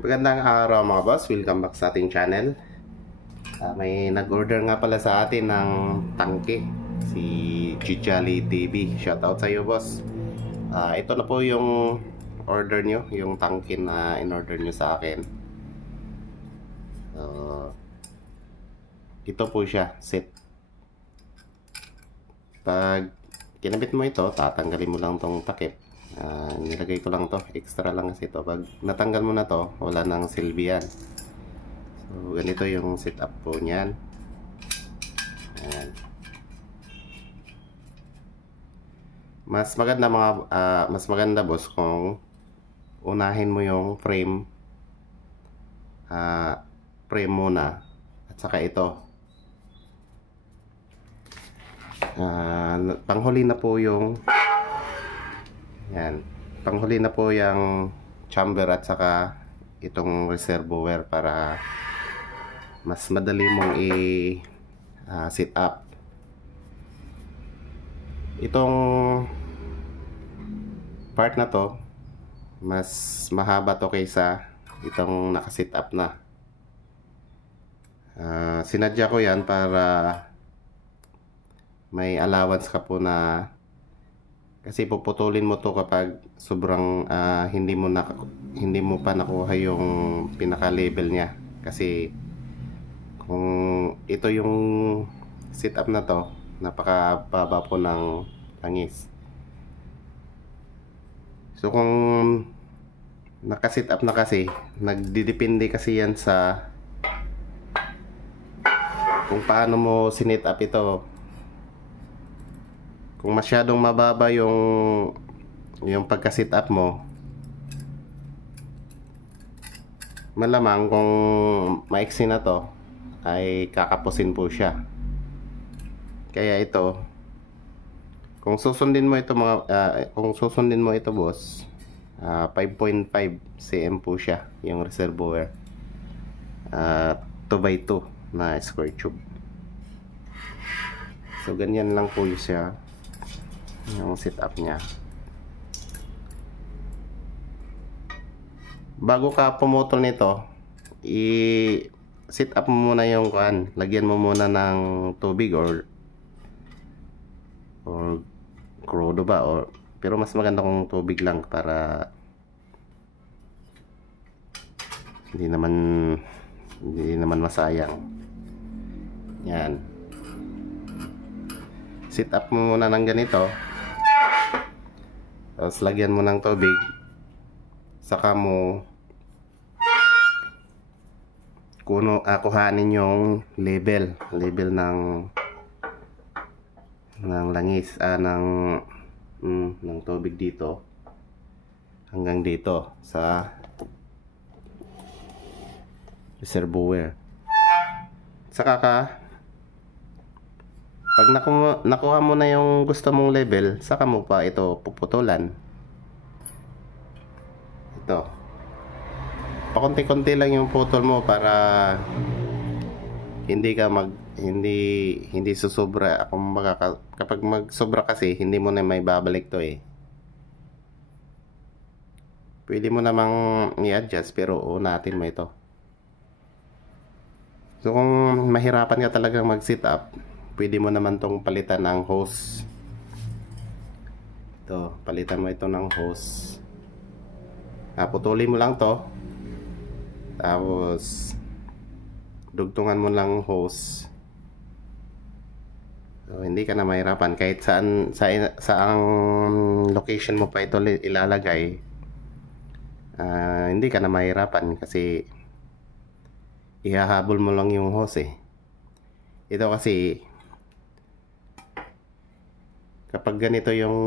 Magandang araw mga boss, welcome back sa ating channel. May nag-order nga pala sa atin ng tangke, si Chijali TV. Shoutout sa iyo boss. Ito na po yung order nyo, yung tangke na in-order nyo sa akin. Ito po siya, set. Pag kinabit mo ito, tatanggalin mo lang tong takip. Nilagay ko lang to, extra lang kasi ito. Pag natanggal mo na to, wala nang silbi yan. So ganito yung setup po niyan. Ayan. Mas maganda boss kung unahin mo yung frame muna at saka ito. Panghuli na po yung yan. Panghuli na po yung chamber at saka itong reservoir para mas madali mong set up. Itong part na to mas mahaba to kaysa itong nakaset up na. Sinadya ko yan para may allowance ka po na, kasi puputulin mo to kapag sobrang hindi mo pa nakuha yung pinaka level niya. Kasi kung ito yung setup na to, napakababa po ng langis. So kung naka-set up na kasi, nagdidepende kasi yan sa kung paano mo sinet up ito. Kung masyadong mababa yung pagka-set up mo, malamang kung maiksi na to ay kakapusin po siya. Kaya ito, kung susundin mo ito boss, 5.5 cm po siya yung reservoir, 2x2 na square tube. So ganyan lang po siya yung setup niya. Bago ka pumutol nito, i-set up mo muna yung lagyan mo muna ng tubig or crudo ba, pero mas maganda kung tubig lang para hindi naman masayang. Yan. Set up mo muna ng ganito. Tapos lagyan mo ng tubig, saka mo kuhanin yung level ng langis, ng tubig dito hanggang dito sa reservoir. Saka pag nakuha mo na yung gusto mong level, saka mo pa ito puputulan. Ito, pakunti-kunti lang yung putol mo para hindi susobra. Kapag magsobra kasi, hindi mo na may babalik to eh. Pwede mo namang i-adjust, pero unatin mo ito. So kung mahirapan ka talagang mag-set up, pwede mo naman tong palitan ng hose. Ito, palitan mo ito ng hose. Putulin mo lang to, tapos dugtungan mo lang hose. So hindi ka na mahirapan kahit saang location mo pa ito ilalagay. Hindi ka na mahirapan kasi ihahabol mo lang yung hose eh. Ito kasi kapag ganito yung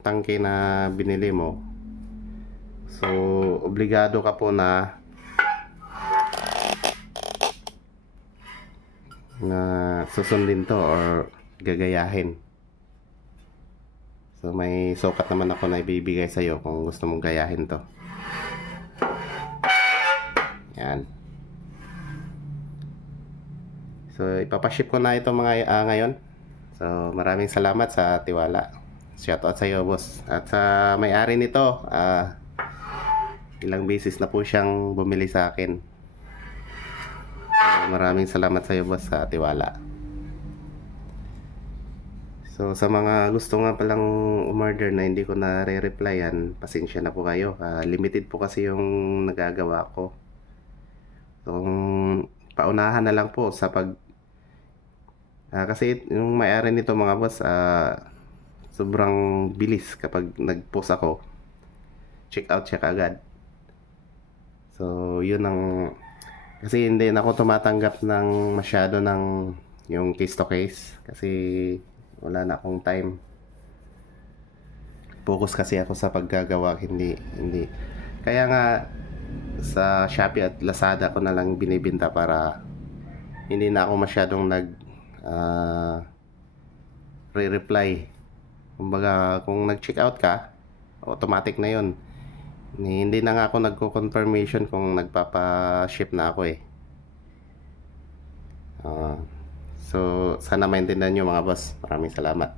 tangke na binili mo, so obligado ka po na susundin to or gagayahin. So may sukat naman ako na ibibigay sa'yo kung gusto mong gayahin to. Yan. So ipapaship ko na ito ngayon. So maraming salamat sa tiwala. Shoutout sa iyo boss. At sa may-ari nito, Ilang beses na po siyang bumili sa akin. Maraming salamat sa iyo, boss, sa tiwala. So, sa mga gusto nga palang umorder na hindi ko na re-replyan, pasensya na po kayo. Limited po kasi yung nagagawa ko. So, paunahan na lang po sa kasi yung may-ari nito, mga boss, sobrang bilis kapag nag-post ako. Check out siya agad. So, yun ang... Kasi hindi na ako tumatanggap ng masyado ng yung case to case. Kasi wala na akong time. Focus kasi ako sa paggagawa, hindi. Kaya nga, sa Shopee at Lazada ko na lang binibenta para hindi na ako masyadong re-reply. Kumbaga, kung nag-check out ka, automatic na yun. Hindi na nga ako nagko-confirmation kung nagpapa-ship na ako eh. So, sana maintindihan nyo, mga boss. Maraming salamat.